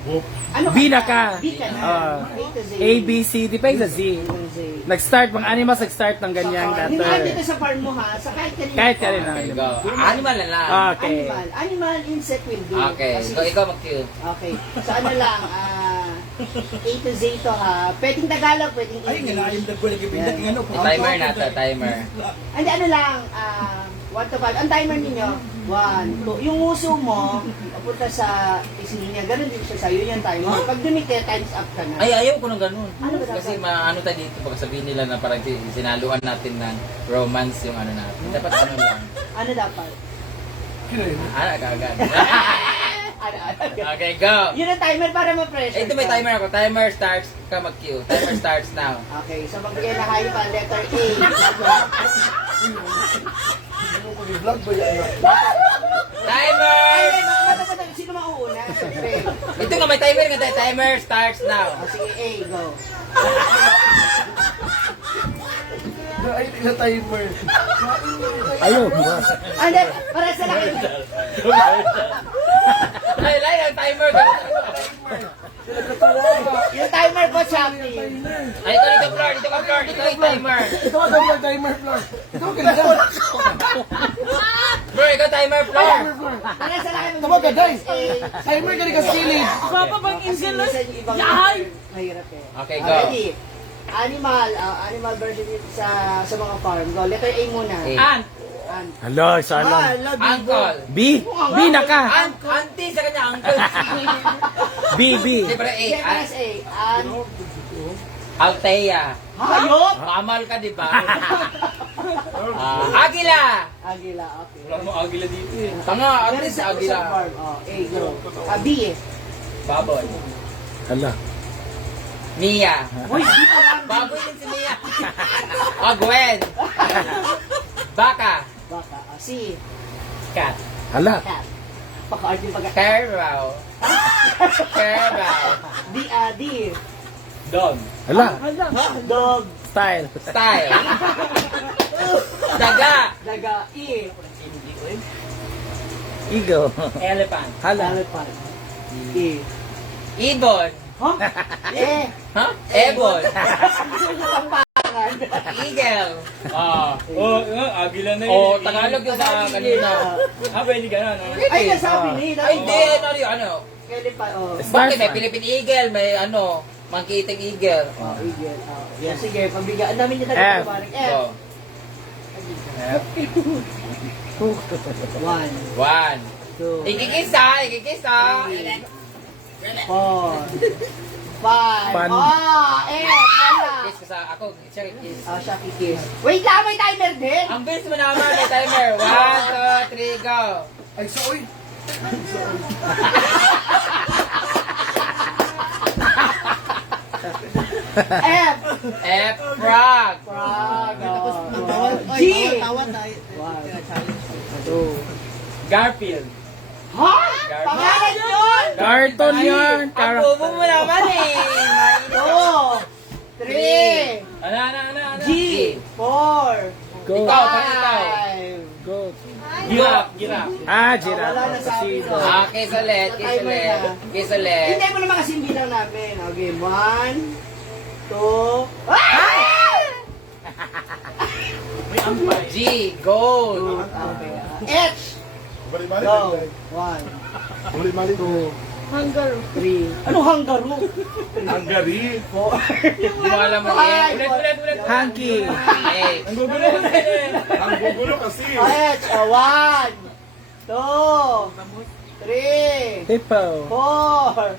ano B na ka. B ka na. A to Z. A, B, C, di pa yung sa Z. A to Z. Nag-start, mga animals nag-start ng ganyang Hindi naman dito dati. sa farm mo ha, sa kahit kanina. Kahit kanina. Okay, go. Animal na lang. Okay. Animal, insect will do. Okay, Kasi- so ikaw mag-cue. Okay. So ano lang, A to Z to ha. Pwedeng Tagalog, pwedeng English. Yan. Timer natin, timer. Hindi, ano lang, 1 to 5. Ang timer ninyo, 1, 2. Yung uso mo, papunta sa pisngi niya, ganun din siya sa'yo, yung timer. Pag dumikit, times up ka na. Ay, ayaw ko ng ganun. Ano ba dapat? Kasi maano tayo dito, pag sabihin nila na parang sinaluan natin ng romance yung ano natin. Dapat ano lang. Ano dapat? Ano kagad. Ano? Okay, go. Yun ang timer para ma-pressure. Ito may ka. timer ako. Timer starts ka mag-cue. Timer starts now. Okay, so magbigay na kayo pa, letter A. Vlog ba yan? Timer! Sino mauuna? Siyempre. Ito nga may timer nga. Timer starts now. Sige, A, go. Ay, hindi na timer. Ayun. Ano? Para sa laki. Ay, lai, ang timer. Yung timer po, Chappy. Ay, dito floor. Dito ka floor. Dito yung timer. Ito ka daw yung timer floor. Ito ka ganda. Bro, ikaw timer floor. Para sa laki. Tama ka, guys. Timer ka rin ka silid. Papa bang insulas? Yahay! Mahirap eh. Okay, go. Ready? Animal version dito sa mga farm. Go, letter A muna. A. Ant. Ant. Hello, salam. Uncle. B. B na ka. Auntie sa kanya, uncle. B, B. Hindi pala A. Okay, para sa A. Ant. Althea. Hayop! Mamal ka, di ba? Agila. Agila, okay. Wala mo agila dito eh. Tanga, at Meron least sa agila. farm. Oh, A, go. B. Baboy. Hala. Mia. Uy, di pa lang. Baboy din si Mia. Gwen. Baka. Baka. C. Cat. Hala. Cat. Paka-art yung pagka... Carabao. Carabao. D. Dog. Hala. Dog. Style. Style. Daga. Daga. E. Eagle. Elephant. Hala. Elephant. E. Ibon. Huh? E. Huh? Ebon. Pangan. Eagle. Agila na yun. Oh, Tagalog yung sa kanina. Pwede ganun. Ay, nasabi ni. Ay, hindi. Ano yun? Ano? Elephant. Oh. Bakit may Philippine Eagle? May ano? Monkey eating eagle. Oh, eagle. Oh. Yan, sige. Pabigyan. Ang dami niya F. talaga kumaring. F. Go. 1, 1. 2, Ikikisa. 4, 5. Pan. Oh, F. Wala. Kiss ko sa ako. Siya kiss. Oh, siya kikis. Wait lang, may timer din. Ang bilis mo naman. May timer. 1, 2, 3, go. Ay, sorry. F. F. Frog. Frog. G. 1, 2. Garfield. Ha? Pangalan yun? Cartoon yun. Ang bobo mo naman eh. 2, 3, Ano? G, 4, Go. Ikaw, pati ikaw. 5. Go. Giraffe. Ah, Wala giraffe. na sabi ko. Kiss ulit. Kiss ulit. Kiss ulit. Hindi mo naman kasi bilang namin. Okay, 1, 2, ah! G, gold. H. Bali-bali. Go. 1, Bali-bali. 3. Ano hangaro? Hungary. Hindi mo alam mo eh. Ulit. Hanky. Eh, Ang gugulo kasi. H. 1, 2, 3, Hippo. 4,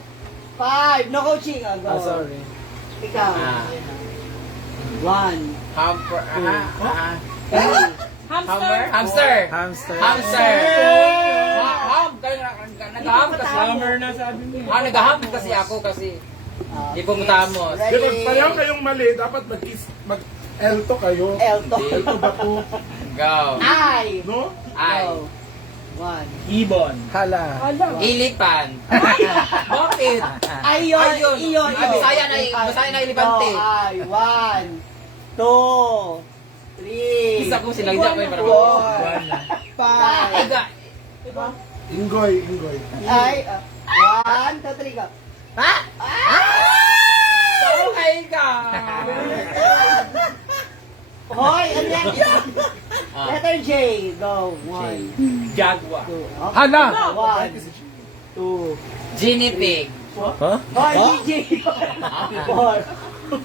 5. No coaching. Go. Sorry. Ikaw. 1, hamper. 3. Hamster. Hamster. Hamster. Hamster. Ham. Nag-ham kasi. Summer na sabi mo. Nag-ham kasi ako kasi. Di pumutamos. Di ba, pareho kayong mali, dapat mag-L to kayo. L to. L to ba to? Go. I. No? I. Go. 1. Ibon. Hala. Ilipan. Bakit? Ayun. Ayun. Ay, Bisaya na ilipante. I. 1, 2, 3. Isa ko sinagda ko yung para 4, 5. Iga. Ingoy. Ay. 1, 2, 3. Go. Okay ka. Hoy, ano yan? Letter J. Go. 1, Jaguar. 2. Hala. 1, 2. Guinea pig. Huh? Hoy, DJ. 4.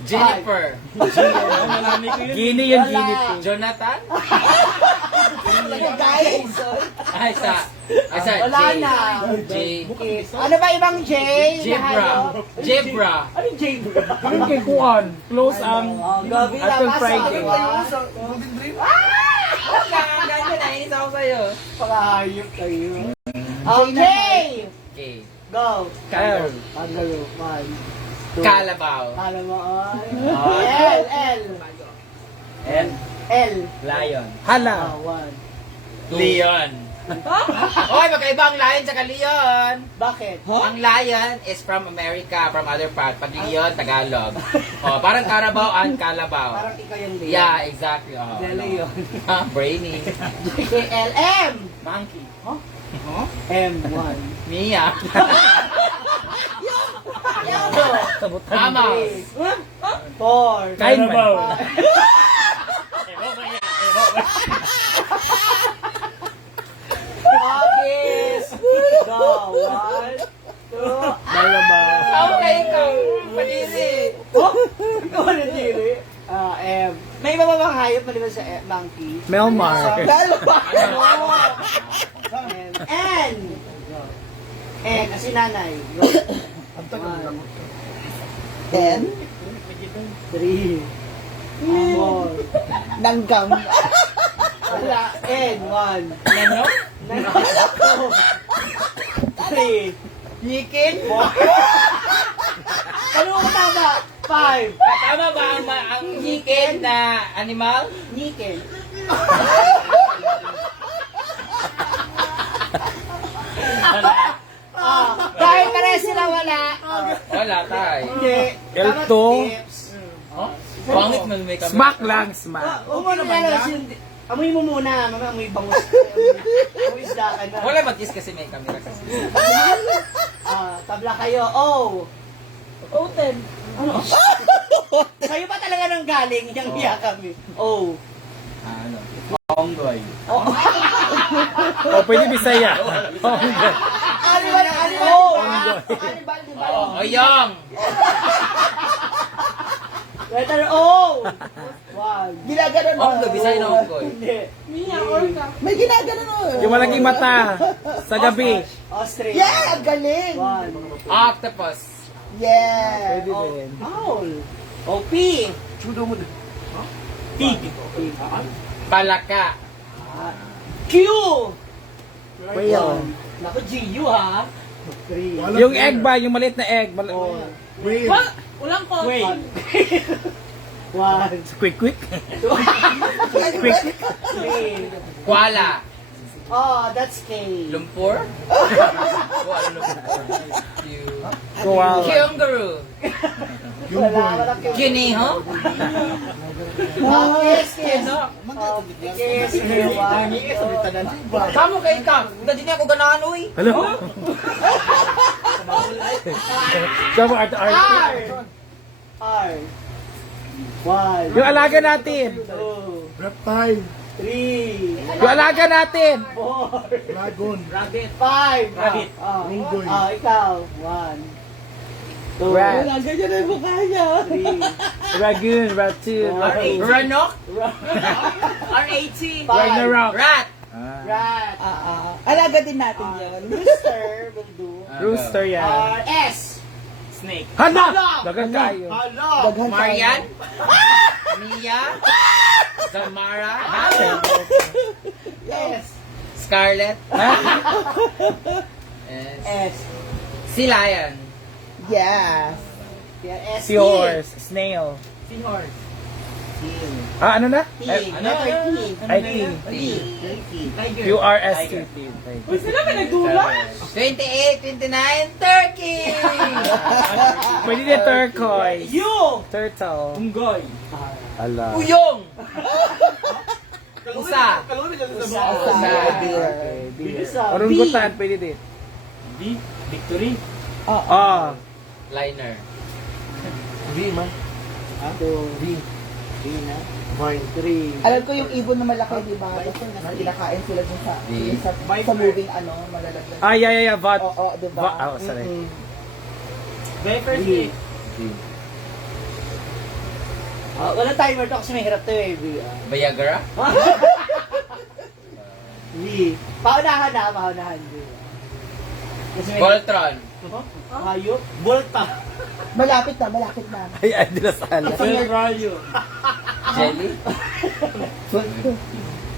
Jennifer. Marami ko yun. Gini yan, gini po. Jonathan. Guys. Ay, sa Wala J. na. J. Ano ba ibang J? Zebra. Zebra. Ano yung J? Anong kay Kuan? Close ang... Oh, gabi na. Until Pasok. Friday. Ganyan, nainis ako sa'yo. Pakahayop kayo. Okay. Okay. Go. Kyle. Pagalo. 1, 2. Kalabaw. Alam mo, Oh. L. L. L. Lion. Hala. 1. Leon. Oy, magkaiba ang lion tsaka leon. Bakit? Ang lion is from America, from other part. Pag leon, Tagalog. Oh, parang Carabao and Kalabaw. Parang ikaw yung Leo. Yeah, exactly. Oh, Lele yun. Ha, brainy. L. M. Monkey. M. 1. Mia. Sabutan. Amas. 4. Carabao. Agis. Go. 1, 2. Okay, ikaw. Panisi. Ikaw na diri. M. May iba ba bang hayop maliban sa monkey? Melmar. N. N. Kasi nanay. Go. 1. N. 3. 4. Nanggam. Wala. N. 1. Nano? 3. Yikin? 4. Ano ang tama? 5. Tama ba ang yikin na animal? Niken. Dahil pare sila wala. Wala, tay. Hindi. L2. Tips. Pangit man may kami. Smack lang, smack. Huwag mo amoy mo muna. Mga amoy bangus. Amoy isda ka na. Wala matis kasi may camera kasi. Tabla kayo. O. O10. Ano? Sa'yo pa talaga nang galing yung hiya kami. O. Ano? Onggoy. O, pwede Bisaya. Animal. Oyong! Letter O. 1. Ginaganon mo. Onggoy, Bisaya na onggoy. Hindi. Mia, orca. May ginaganon mo. Yung malaking mata. Sa gabi. Ostrich. Yeah, ang galing. 1. Octopus. Yeah. Pwede din. Owl. O P. Pig. Palaka. Q. Whale. Naku, G-U ha. 3. Yung egg ba? Yung maliit na egg. Wait. Walang ko. Wait. 1. Quick, quick. 3. Koala. Oh, that's K. Lumpur. Koala lumpur. Koala. Kangaroo. Wala Q. Kiniho. Kiss. Kiss. Kamu kay ka. Dadi niya ako ganahan, uy. Hello? Sama art art. R. R. 1, Yung alaga natin. 2, Reptile. 3, Yung alaga natin. 4, Dragon. 5. Rabbit. Unggoy. Ikaw. 1, 2, Rat. ganyan na yung mukha niya. 3, Ragoon, raccoon, Ranok? R80. 5, Ragnarok. Rat! rat. Alaga din natin yun. Rooster will do. Rooster yan. S. Snake. Hala! Dagan kayo. Daghan Marian? Mia? Zamara? S. Scarlett? S. Si Lion. Yes. Yeah, S. Seahorse. Snail. Seahorse. Ano na? T. Letter T. I T. Tiger. U-R-S-T. Sila ka nagdula? 28, 29, Turkey! Pwede din turquoise. U. Turtle. Unggoy. Ala. Uyong! Isa. Bisa. Oranggutan, pwede din. V. Victory. Ah. Liner. V, man. V. Vine. 3. Alam ko yung ibon na malaki, di ba? Kinakain sila dun sa moving malalaglag. Ah, yeah. Vat. Oo, di ba? Oh, sorry. Viper Snake. Wala timer to kasi may hirap to eh. V. Viagra? V. Paunahan na, paunahan. V. Kasi may... Voltron. Hayop. Volta. Malapit na. Ay, di na sala. Rayo. Jelly?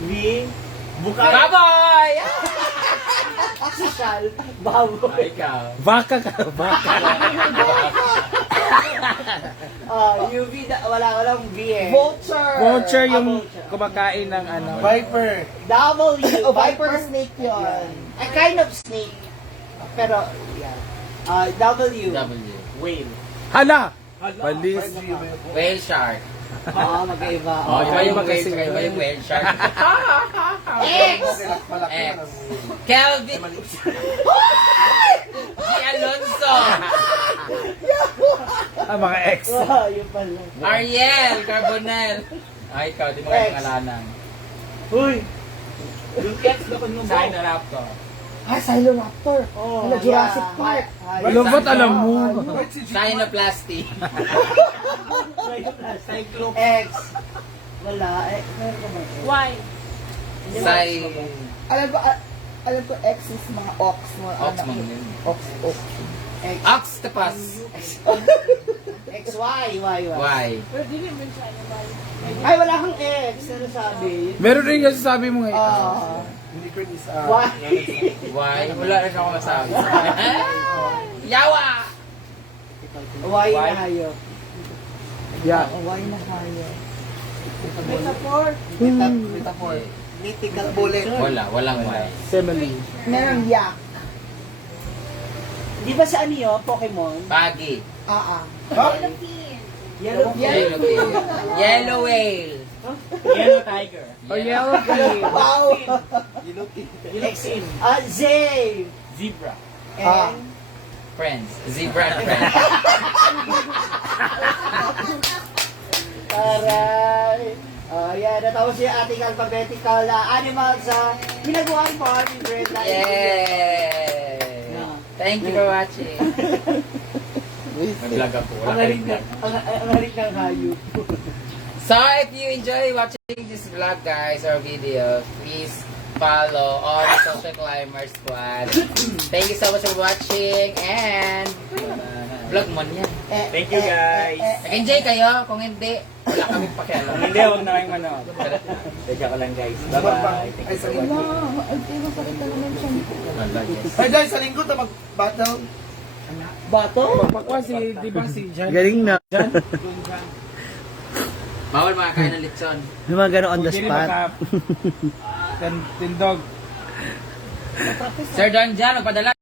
V. Baboy! Social. Baboy. Ikaw. Baka ka, baka. UV, walang V eh. Vulture. Vulture yung kumakain ng ano. Viper. W. O, viper snake yun. A kind of snake. Pero, yeah. W. W. Whale. Hala! Balis. Whale shark. Magkaiba. Iba yung whale shark, iba yung whale shark. X. X. Kelvin. Si Alonso. Mga ex. Yun pala. Ariel Carbonell. Ay, ikaw, di mo X. kayo pangalanan. Uy. Yung X dapat mo ba? Sinoraptor. Siloraptor. Hala, Jurassic Park. Alam ba't alam mo? Sinoplasty. Cyclops. X. Wala. Meron ka ba? Why? Sai... Alam ko X is mga ox. Mga Ox anak. man yun. Ox. X. Octopus. X. Y. Y. Y. Pero di naman siya naman. Ay, wala kang X. Ano sabi? Meron rin kasi sabi mo ngayon. Unicorn is Y. Y. Wala rin ako masabi. Yawa! Y na hayop. Yeah. Y na hayo. Metaphor. Metaphor. Mythical bullet. Walang Y. Simile. Meron yak. Di ba sa ano yun? Pokemon? Pagi. Yellow. Yellow whale. Yellow whale. Yellow tiger. Oh, yellow pig. Wow. X. Z. Zebra. And Friends. Zebra and friends. Taray. Yan. Natapos yung ating alphabetical animal sa Hinaguan Farm in grade 9. Yay! Thank you for watching. Nag-vlog ako. Ang halik ng hayop. So, if you enjoy watching this vlog, guys, or video, please follow all the Social Climber Squad. Thank you so much for watching, and vlog mo niyan. Thank you guys. Nag-enjoy kayo? Kung hindi, wala kaming pakialam. Kung hindi, huwag na kayong manood. Teka ko lang guys. Bye-bye. Thank you so much. Ay, tayo makakita naman siya. Ay, dahil sa linggo na mag-battle. Bato? Pakwa si, di ba si Jan? Galing na. Bawal makakain ng lechon. Yung mga gano'n on the Hindi spot. maka- Tindog. Sir Don Jan, magpadala